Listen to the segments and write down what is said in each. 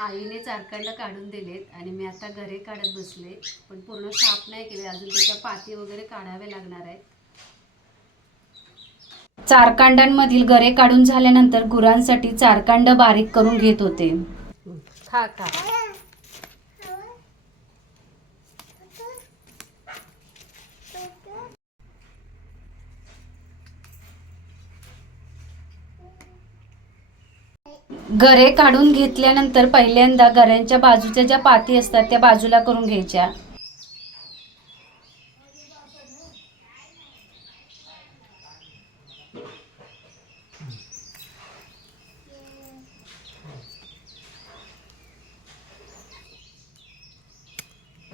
आईने चारकांड काढून दिलेत आणि मी आता गरे काढत बसले, पण पूर्ण साफ नाही केले अजून, त्याच्या पाती वगैरे काढावे लागणार आहेत. चारकांडांमधील गरे काढून झाल्यानंतर गुरांसाठी चारकांड बारीक करून घेत होते. खा खा. गरे काढून घेतल्यानंतर पहिल्यांदा गऱ्यांच्या बाजूच्या ज्या पाती असतात त्या बाजूला करून घ्यायच्या.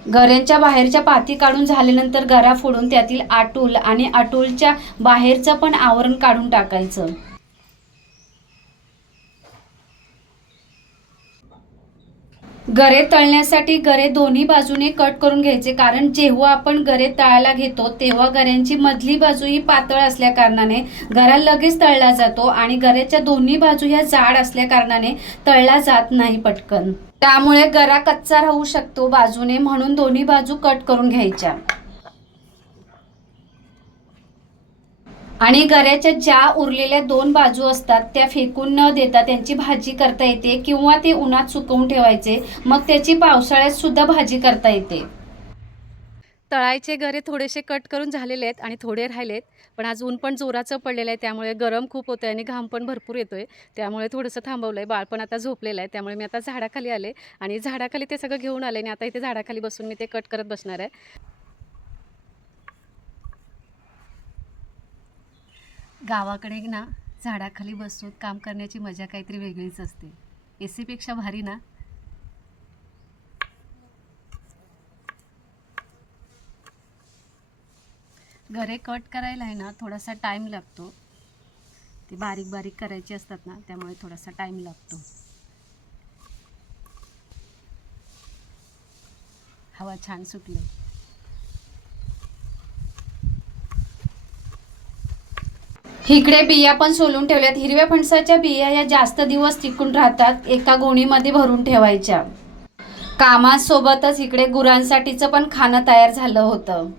गऱ्यांच्या बाहेरच्या पाती काढून झाल्यानंतर गरा फोडून त्यातील आटूल आणि आटूलच्या बाहेरचं पण आवरण काढून टाकायचं. गरे तळण्यासाठी गरे दोन्ही बाजूने कट करून घ्यायचे, कारण जेव्हा आपण गरे तळायला घेतो तेव्हा गऱ्यांची मधली बाजू ही पातळ असल्या कारणाने गरा लगेच तळला जातो आणि गऱ्याच्या दोन्ही बाजू ह्या जाड असल्या कारणाने तळला जात नाही पटकन. त्यामुळे गरा कच्चा राहू शकतो बाजूने, म्हणून दोन्ही बाजू कट करून घ्यायच्या. आणि गऱ्याच्या ज्या उरलेल्या दोन बाजू असतात त्या फेकून न देता त्यांची भाजी करता येते, किंवा ते उन्हात सुकवून ठेवायचे, मग त्याची पावसाळ्यात सुद्धा भाजी करता येते. तळायचे गरे थोडेसे कट करून झालेले आहेत आणि थोडे राहिलेत, पण आज ऊन पण जोराचं पडलेलं आहे, त्यामुळे गरम खूप होतं आणि घाम पण भरपूर येतोय, त्यामुळे थोडंसं थांबवलं आहे. बाळ पण आता झोपलेलं आहे, त्यामुळे मी आता झाडाखाली आले आणि झाडाखाली ते सगळं घेऊन आले आणि आता इथे झाडाखाली बसून मी ते कट करत बसणार आहे. गावाकडे ना झाडाखाली बसून काम करण्याची मजा काहीतरी वेगळीच असते. एसीपेक्षा भारी ना. गरे कट करायला आहे ना थोडासा टाईम लागतो, ते बारीक बारीक करायचे असतात ना, त्यामुळे थोडासा टाईम लागतो. हवा छान सुटली. इकडे बिया पण सोलून ठेवल्यात. हिरव्या फणसाच्या बिया या जास्त दिवस टिकून राहतात, एका गोणीमध्ये भरून ठेवायच्या. कामासोबतच इकडे गुरांसाठीचं पण खाणं तयार झालं होतं.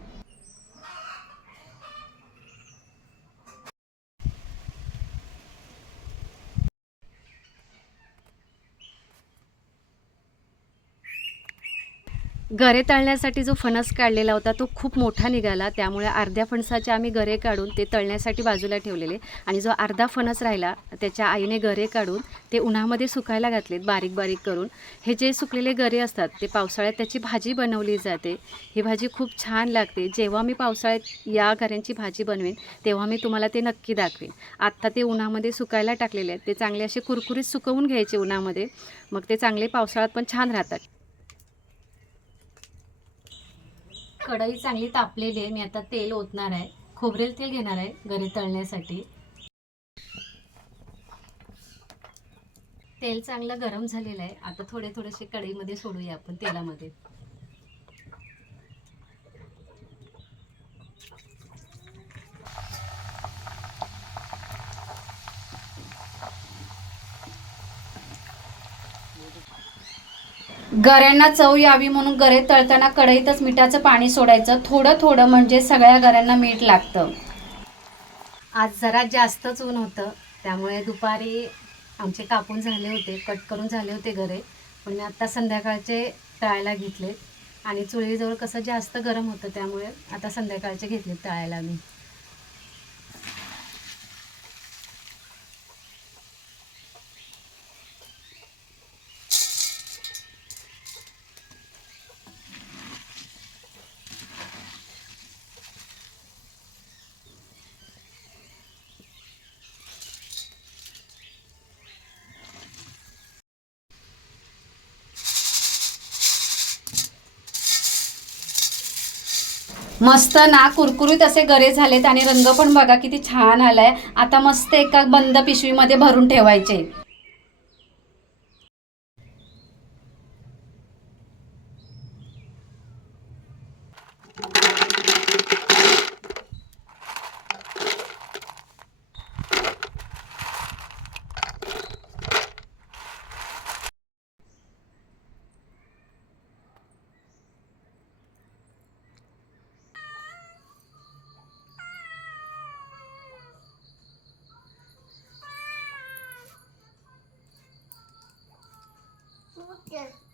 गरे तळण्यासाठी जो फणस काढलेला होता तो खूप मोठा निघाला, त्यामुळे अर्ध्या फणसाचे आम्ही गरे काढून ते तळण्यासाठी बाजूला ठेवलेले, आणि जो अर्धा फणस राहिला त्याच्या आईने गरे काढून ते उन्हामध्ये सुकायला घातलेत बारीक बारीक करून. हे जे सुकलेले गरे असतात ते पावसाळ्यात त्याची भाजी बनवली जाते. ही भाजी खूप छान लागते. जेव्हा मी पावसाळ्यात या गऱ्यांची भाजी बनवेन तेव्हा मी तुम्हाला ते नक्की दाखवेन. आत्ता ते उन्हामध्ये सुकायला टाकलेले आहेत, ते चांगले असे कुरकुरीत सुकवून घ्यायचे उन्हामध्ये, मग ते चांगले पावसाळ्यात पण छान राहतात. कढई चांगली तापलेली आहे, मी आता तेल ओतणार आहे. खोबरेल तेल घेणार आहे गरे तळण्यासाठी. तेल चांगलं गरम झालेलं आहे, आता थोडे थोडेसे कढईमध्ये सोडूया आपण तेलामध्ये. गऱ्यांना चव यावी म्हणून गरे तळताना कढईतच मिठाचं पाणी सोडायचं, थोडं थोडं, म्हणजे सगळ्या गऱ्यांना मीठ लागतं. आज जरा जास्तच ऊन होतं, त्यामुळे दुपारी आमचे कापून झाले होते, कट करून झाले होते गरे, पण मी आत्ता संध्याकाळचे तळायला घेतले. आणि चुलीजवळ कसं जास्त गरम होतं, त्यामुळे आता संध्याकाळचे घेतले तळायला मी. मस्त ना कुरकुरीत असे गरे झालेत आणि रंग पण बघा किती छान आलाय. आता मस्त एका बंद पिशवीमध्ये भरून ठेवायचे. Okay.